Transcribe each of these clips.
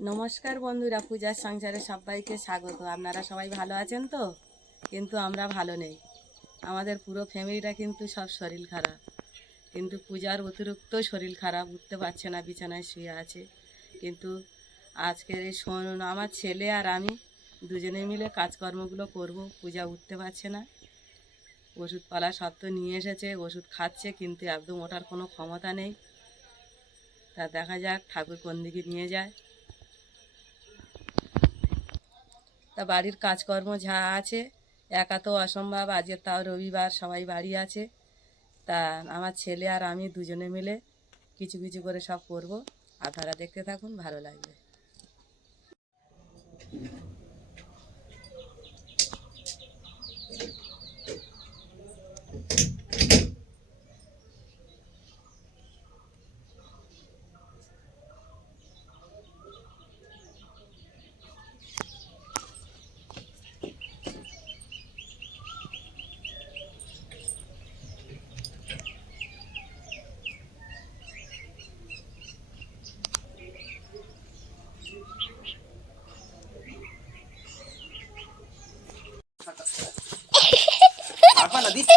নমস্কার বন্ধুরা, পূজার সংসারে সবাইকে স্বাগত। আপনারা সবাই ভালো আছেন তো? কিন্তু আমরা ভালো নেই। আমাদের পুরো ফ্যামিলিটা কিন্তু সব শরীর খারাপ। কিন্তু পূজার অতিরিক্ত শরীর খারাপ, উঠতে পারছে না, বিছানায় শুয়ে আছে। কিন্তু আজকের এই শোন, আমার ছেলে আর আমি দুজনে মিলে কাজকর্মগুলো করব। পূজা উঠতে পারছে না। ওষুধপালা সব তো নিয়ে এসেছে, ওষুধ খাচ্ছে, কিন্তু একদম ওঠার কোনো ক্ষমতা নেই। তা দেখা যাক ঠাকুর কোন দিকে নিয়ে যায়। তা বাড়ির কাজকর্ম যা আছে, একা তো অসম্ভব। আজকে তাও রবিবার, সবাই বাড়ি আছে। তা আমার ছেলে আর আমি দুজনে মিলে কিছু কিছু করে সব করব। আপনারা দেখতে থাকুন, ভালো লাগবে হাঁকা না দিচ্ছি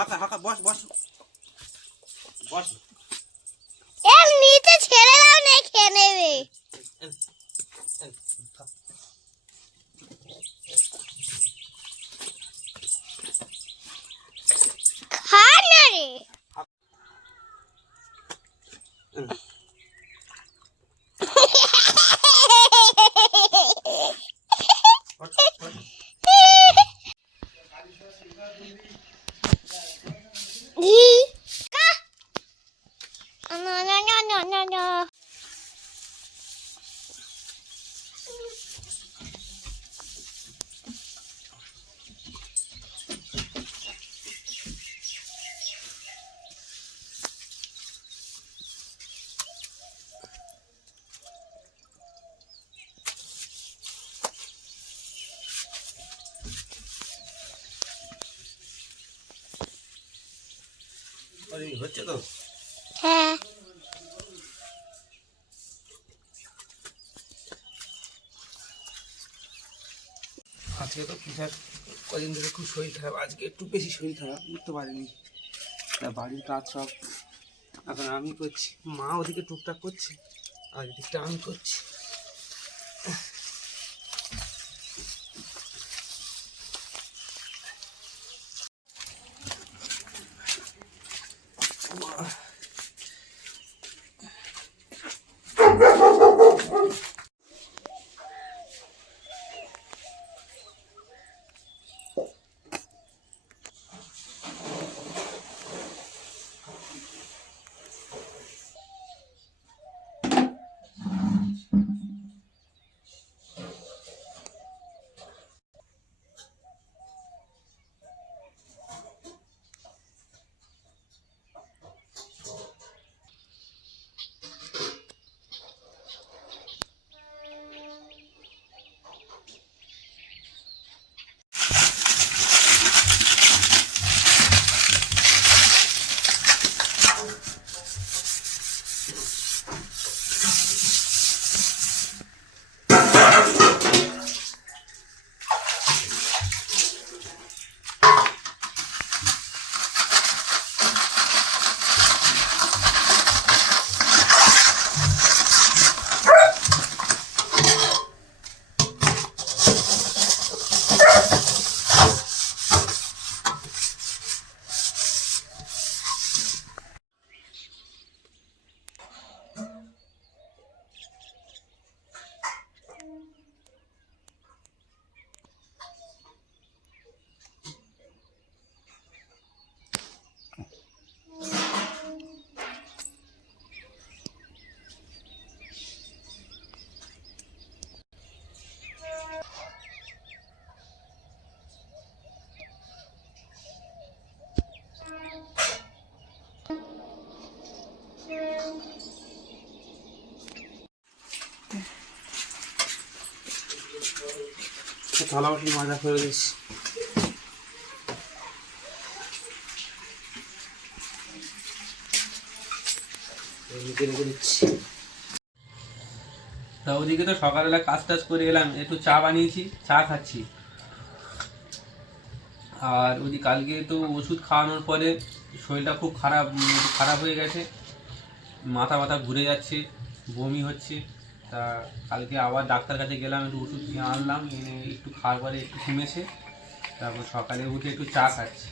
হাঁকা হাঁকা নিচে ছেড়ে দাও না খেয়ে নেবে খা না রে বস, বস। কা না না না না না না আরে, হচ্ছে তো হ্যাঁ আজকে তো পিঠার কদিন ধরে খুব শরীর খারাপ, আজকে একটু বেশি শরীর খারাপ উঠতে পারিনি। তা বাড়ির কাজ সব, এখন আমি করছি, মা ওদিকে টুকটাক করছে, আর এদিকটা আমি করছি। থালা মাজা করে দিচ্ছি। তা ওদিকে তো সকালবেলা কাজ টাজ করে এলাম, একটু চা বানিয়েছি, চা খাচ্ছি। আর ওই কালকে তো ওষুধ খাওয়ানোর পরে শরীরটা খুব খারাপ খারাপ হয়ে গেছে মাথা মাথা ঘুরে যাচ্ছে, বমি হচ্ছে। তা কালকে আবার ডাক্তার কাছে গেলাম, একটু ওষুধ নিয়ে আনলাম, এনে একটু খাওয়ার পরে একটু কমেছে তারপর সকালে উঠে একটু চা খাচ্ছি।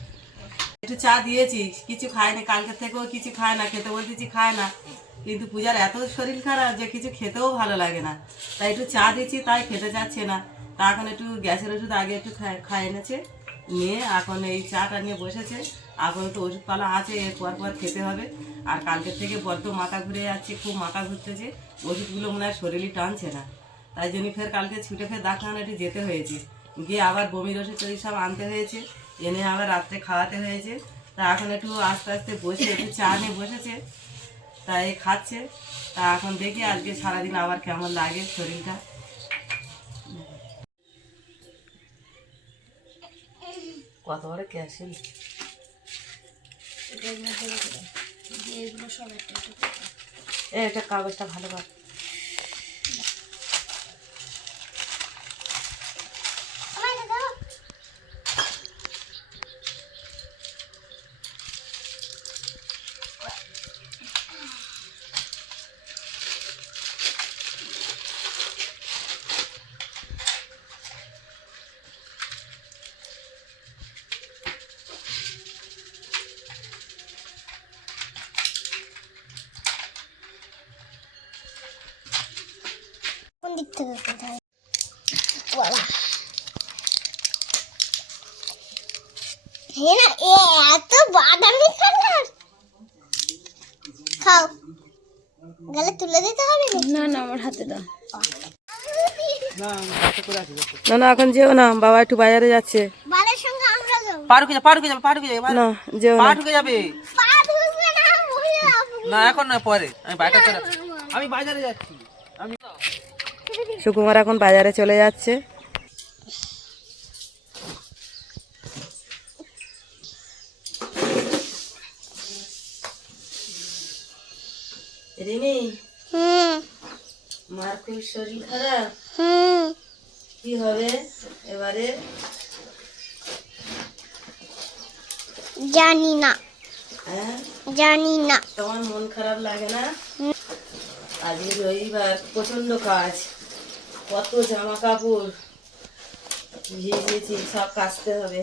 একটু চা দিয়েছি, কিছু খায় না কালকে থেকেও কিছু খায় না, খেতে বলতেছি খায় না, কিন্তু পূজার এত শরীর খারাপ যে কিছু খেতেও ভালো লাগে না। তাই একটু চা দিচ্ছি তাই খেতে যাচ্ছে না। তা এখন একটু গ্যাসের ওষুধ আগে একটু খায় এনেছে, নিয়ে এখন এই চাটা নিয়ে বসেছে। এখন তো ওষুধপালা আছে পর পর খেতে হবে। আর কালকের থেকে বড্ড মাথা ঘুরে যাচ্ছে, খুব মাথা ঘুরতেছে। ওষুধগুলো মনে হয় শরীরই টানছে না। তাই জন্য ফের কালকে ছুটে ফের ডাক্তার একটু যেতে হয়েছে। গিয়ে আবার বমির ওষুধ টষুধ সব আনতে হয়েছে। এনে আবার রাত্রে খাওয়াতে হয়েছে। তা এখন একটু আস্তে আস্তে বসে, একটু চা নিয়ে বসেছে। তাই খাচ্ছে। তা এখন দেখি আজকে সারাদিন আবার কেমন লাগে শরীরটা। কত বড় ক্যাশিল এটা এগুলো সব একটা একটা কাগজটা ভালো কর। দিক থেকে কোথায় না এত বাদামি কালার। খাও। গেলে তুলে দিতে হবে না না আমার হাতে দাও। না না এখন যেও না বাবা একটু বাজারে যাচ্ছে। বালের সঙ্গে আমরা যাব। পা ঢুকে যাবে পা যাবে পা যাবে না যেও যাবে। না না এখন না পরে। আমি আমি বাজারে যাচ্ছি। সুকুমার এখন বাজারে চলে যাচ্ছে। রিমি মার খুব শরীর খারাপ। কি হবে এবারে? জানি না। হ্যাঁ? জানি না। তোমার মন খারাপ লাগে না? আজকে রবিবার প্রচণ্ড কাজ। কত জামা কাপড় ভিজেছি সব কাচতে হবে।